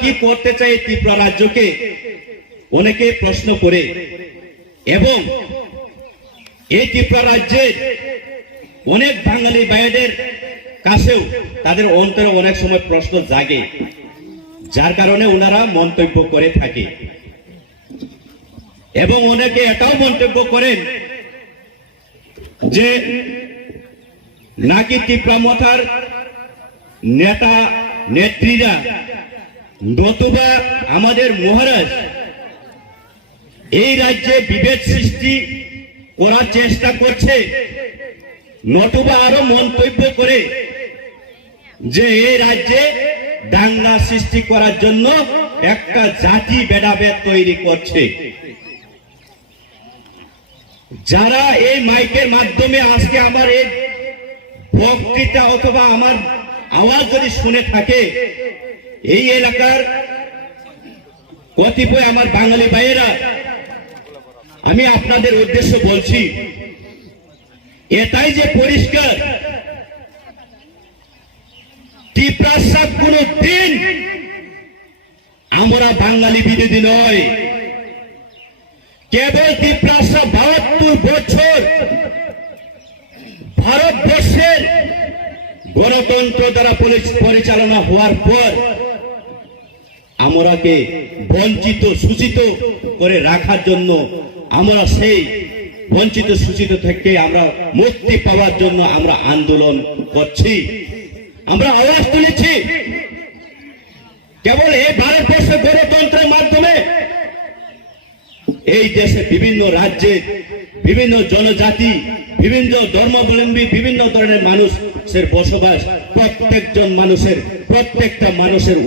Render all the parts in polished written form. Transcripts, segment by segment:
কি করতে চাই ত্রিপুরা রাজ্যকে অনেকে প্রশ্ন করে এবং এই ত্রিপুরা রাজ্যের অনেক বাঙালি ভাইদের কাছেও তাদের অন্তরে অনেক সময় প্রশ্ন জাগে, যার কারণে ওনারা মন্তব্য করে থাকে এবং অনেকে এটাও মন্তব্য করেন যে নাকি ত্রিপুরা মাথার নেতা নেত্রীরা নতুবা আমাদের মহারাজ এই রাজ্যে বিভেদ সৃষ্টি করার চেষ্টা করছে, নতুবা আরো মন্তব্য করে যে এই রাজ্যে দাঙ্গা সৃষ্টি করার জন্য একটা জাতি ভেদাভেদ তৈরি করছে। যারা এই মাইকের মাধ্যমে আজকে আমার এই বক্তৃতা অথবা আমার আওয়াজ যদি শুনে থাকে, এই এলাকার কতিপয় আমার বাঙালি ভাইয়েরা, আমি আপনাদের উদ্দেশ্য বলছি, এটাই যে পরিষ্কার ত্রিপুরা সাহেব কোন দিন আমরা বাঙালি বিরোধী নয়। কেবল ত্রিপুরা সাহেব 72 বছর ভারতবর্ষের গণতন্ত্র দ্বারা পরিচালনা হওয়ার পর আমরাকে বঞ্চিত শোষিত করে রাখার জন্য আমরা সেই বঞ্চিত শোষিত থেকে আমরা মুক্তি পাওয়ার জন্য আমরা আন্দোলন করছি, আমরা আওয়াজ তুলেছি। কেবল এই ভারতবর্ষের গণতন্ত্রের মাধ্যমে এই দেশে বিভিন্ন রাজ্যে বিভিন্ন জনজাতি বিভিন্ন ধর্মাবলম্বী বিভিন্ন ধরনের মানুষের বসবাস, প্রত্যেকজন মানুষের প্রত্যেকটা মানুষের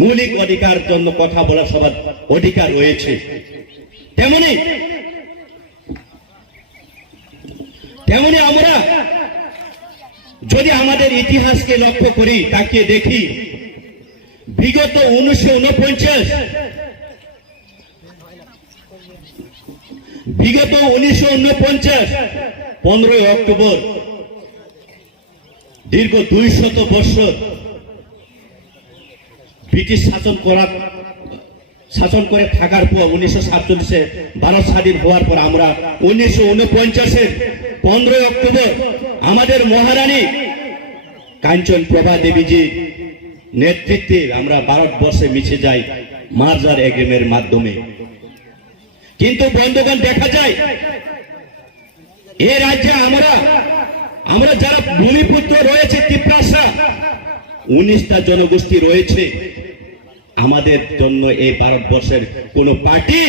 মৌলিক অধিকার জন্য কথা বলার সবার অধিকার রয়েছে। তেমনি আমরা যদি আমাদের ইতিহাসকে লক্ষ্য করি, তাকিয়ে দেখি, বিগত 1949 15ই অক্টোবর দীর্ঘ 200 বছর ব্রিটিশ শাসন করে থাকার পর 1947 ভারত স্বাধীন হওয়ার পর আমরা 1949 15ই অক্টোবর আমাদের মহারানী কাঞ্চন প্রভা দেবীজির নেতৃত্বে আমরা ভারতবর্ষে মিশে যাই মার্জার এগ্রিমেন্টের মাধ্যমে। কিন্তু বন্ধুগণ, দেখা যায় এই রাজ্যে আমরা যারা ভূমিপুত্র রয়েছে ত্রিপুরা 19টা জনগোষ্ঠী রয়েছে, আমাদের জন্য এই ভারতবর্ষের কোন পার্টি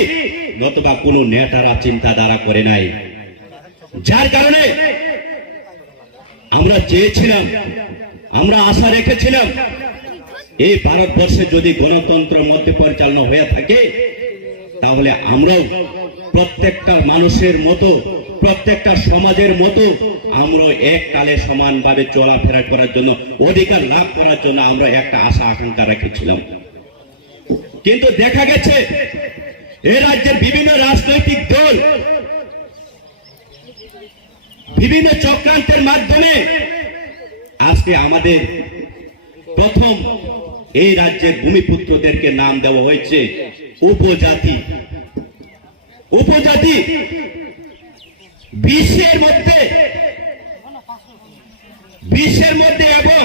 নতুবা কোন নেতারা চিন্তাধারা করে নাই। যার কারণে আমরা চেয়েছিলাম, আমরা আশা রেখেছিলাম, এই ভারতবর্ষে যদি গণতন্ত্রের মধ্যে পরিচালনা হয়ে থাকে তাহলে আমরাও প্রত্যেকটা মানুষের মতো প্রত্যেকটা সমাজের মতো আমরা এক কালে সমানভাবে চলাফেরা করার জন্য অধিকার লাভ করার জন্য আমরা একটা আশা আকাঙ্ক্ষা রেখেছিলাম। কিন্তু দেখা গেছে এই রাজ্যের বিভিন্ন রাজনৈতিক দল বিভিন্ন চক্রান্তের মাধ্যমে আজকে আমাদের প্রথম এই রাজ্যের ভূমিপুত্রদেরকে নাম দেওয়া হয়েছে উপজাতি। উপজাতি বিশ্বের মধ্যে এবং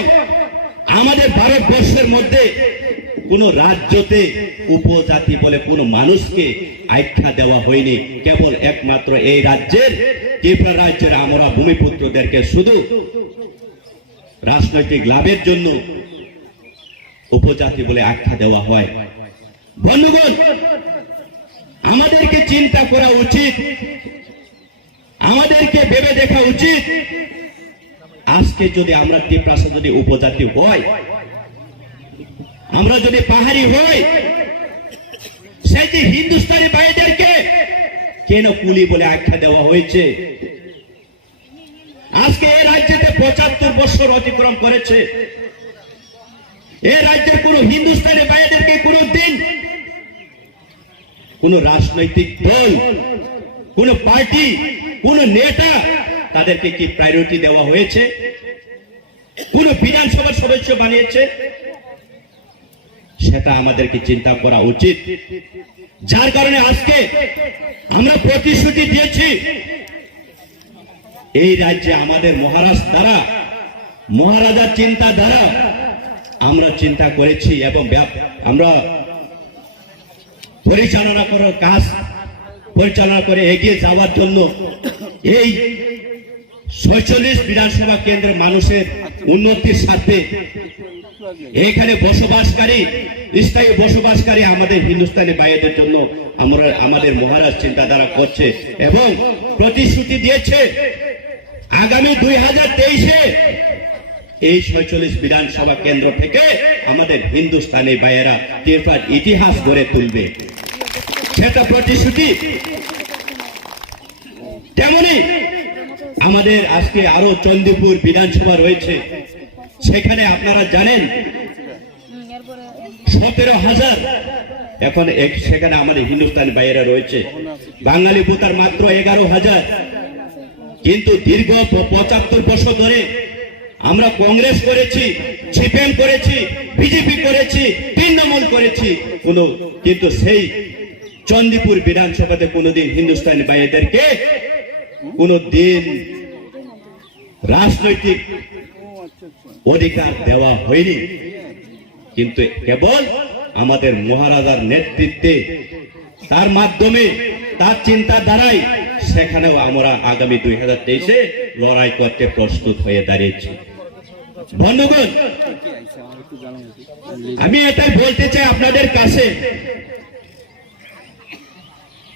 আমাদের ভারতবর্ষের মধ্যে কোন রাজ্যতে উপজাতি বলে কোন মানুষকে আখ্যা দেওয়া হয়নি। কেবল একমাত্র এই রাজ্যের ত্রিপুরা রাজ্যের আমরা ভূমিপুত্রদেরকে শুধু রাজনৈতিক লাভের জন্য উপজাতি বলে আখ্যা দেওয়া হয়। বন্ধুগণ, আমাদেরকে চিন্তা করা উচিত, আমাদেরকে ভেবে দেখা উচিত, আজকে যদি আমরা ত্রিপুরা যদি উপজাতি হই, আমরা যদি পাহাড়ি হই, সেই যে হিন্দুস্তানি ভাইদেরকে কেন কুলি বলে আখ্যা দেওয়া হয়েছে? আজকে এই রাজ্যেতে 75 বছর অতিক্রম করেছে, এই রাজ্যের কোন হিন্দুস্তানি ভাইদেরকে কোন দিন কোন রাজনৈতিক দল, কোন পার্টি, কোন নেতা তাদেরকে কি প্রায়োরিটি দেওয়া হয়েছে? কোন বিধানসভার সদস্য বানিয়েছে? সেটা আমাদেরকে চিন্তা করা উচিত। যার কারণে আজকে আমরা প্রতিশ্রুতি দিয়েছি এই রাজ্যে আমাদের মহারাজার চিন্তা দ্বারা আমরা চিন্তা করেছি এবং আমরা পরিচালনা করে এগিয়ে যাওয়ার জন্য এই ৪৬ বিধানসভা কেন্দ্রের মানুষের উন্নতির সাথে এখানে স্থায়ী বসবাসকারী আমাদের হিন্দুস্তানি ভাইদের জন্য আমাদের মহারাজ চিন্তাধারা করছে এবং প্রতিশ্রুতি দিয়েছে আগামী 2023-এ এই ৪৬ বিধানসভা কেন্দ্র থেকে আমাদের হিন্দুস্তানি ভাইয়েরা ত্রিপুরার ইতিহাস গড়ে তুলবে, সেটা প্রতিশ্রুতি। তেমনি আমাদের আজকে আরো চন্দ্রপুর বিধানসভা রয়েছে, সেখানে আপনারা জানেন 17,000 এখন সেখানে আমাদের হিন্দুস্তানি ভাইয়েরা রয়েছে, বাঙালি ভোটার মাত্র 11,000। কিন্তু দীর্ঘ 75 বছর ধরে আমরা কংগ্রেস করেছি, সিপিএম করেছি, বিজেপি করেছি, তৃণমূল করেছি, কিন্তু সেই চন্দ্রপুর বিধানসভাতে কোনোদিন হিন্দুস্তানি ভাইদেরকে কোনোদিন রাজনৈতিক অধিকার দেওয়া হয়নি। কিন্তু কেবল আমাদের মহারাজার নেতৃত্বে, তার মাধ্যমে, তার চিন্তা দ্বারাই সেখানেও আমরা আগামী 2023-এ লড়াই করতে প্রস্তুত হয়ে দাঁড়িয়েছি। বন্ধুগণ, আমি এটাই বলতে চাই আপনাদের কাছে,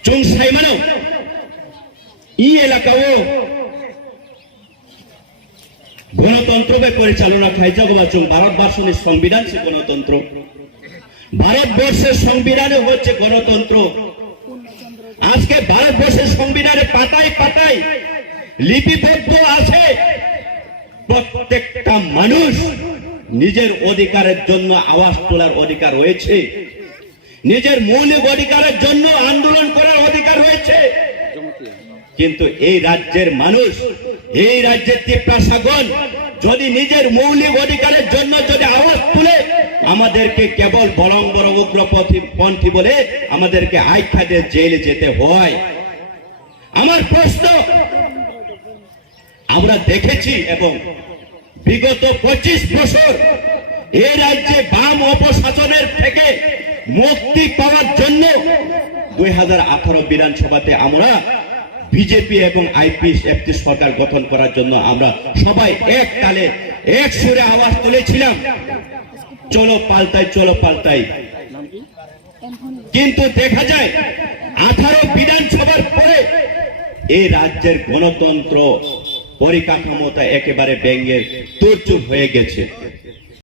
চুংসাইমানো এই এলাকাও গণতন্ত্র পরিচালনা খাইজাগোবাচুং ভারতবর্ষের সংবিধান সে গণতন্ত্র, ভারতবর্ষের সংবিধানে হচ্ছে গণতন্ত্র। আজকে ভারতবর্ষের সংবিধানে পাতায় পাতায় লিপিবদ্ধ আছে প্রত্যেকটা মানুষ নিজের অধিকারের জন্য আওয়াজ তোলার অধিকার রয়েছে, নিজের মৌলিক অধিকারের জন্য আন্দোলন করার অধিকার রয়েছে। কিন্তু এই রাজ্যের মানুষ, এই রাজ্যের ত্রিপ্রাসাগণ যদি নিজের মৌলিক অধিকারের জন্য যদি আওয়াজ তুলে আমাদেরকে কেবল বরং বড় উগ্রপন্থী বলে আমাদেরকে আখ্যা দিয়ে জেলে যেতে হয়। আমার প্রশ্ন, আমরা দেখেছি এবং বিগত 25 বছর এই রাজ্যে বাম অপশাসনের থেকে মুক্তি পাওয়ার জন্য 2018 বিধানসভাতে আমরা বিজেপি এবং আইপিএফটি সরকার গঠন করার জন্য আমরা সবাই এক তালে এক সুরে আওয়াজ তুলেছিলাম, চলো পাল্টাই, চলো পাল্টাই। কিন্তু দেখা যায় 18 বিধানসভার পরে এই রাজ্যের গণতন্ত্র পরিকাঠামোটা একেবারে ব্যঙ্গের তোড়জোড় হয়ে গেছে।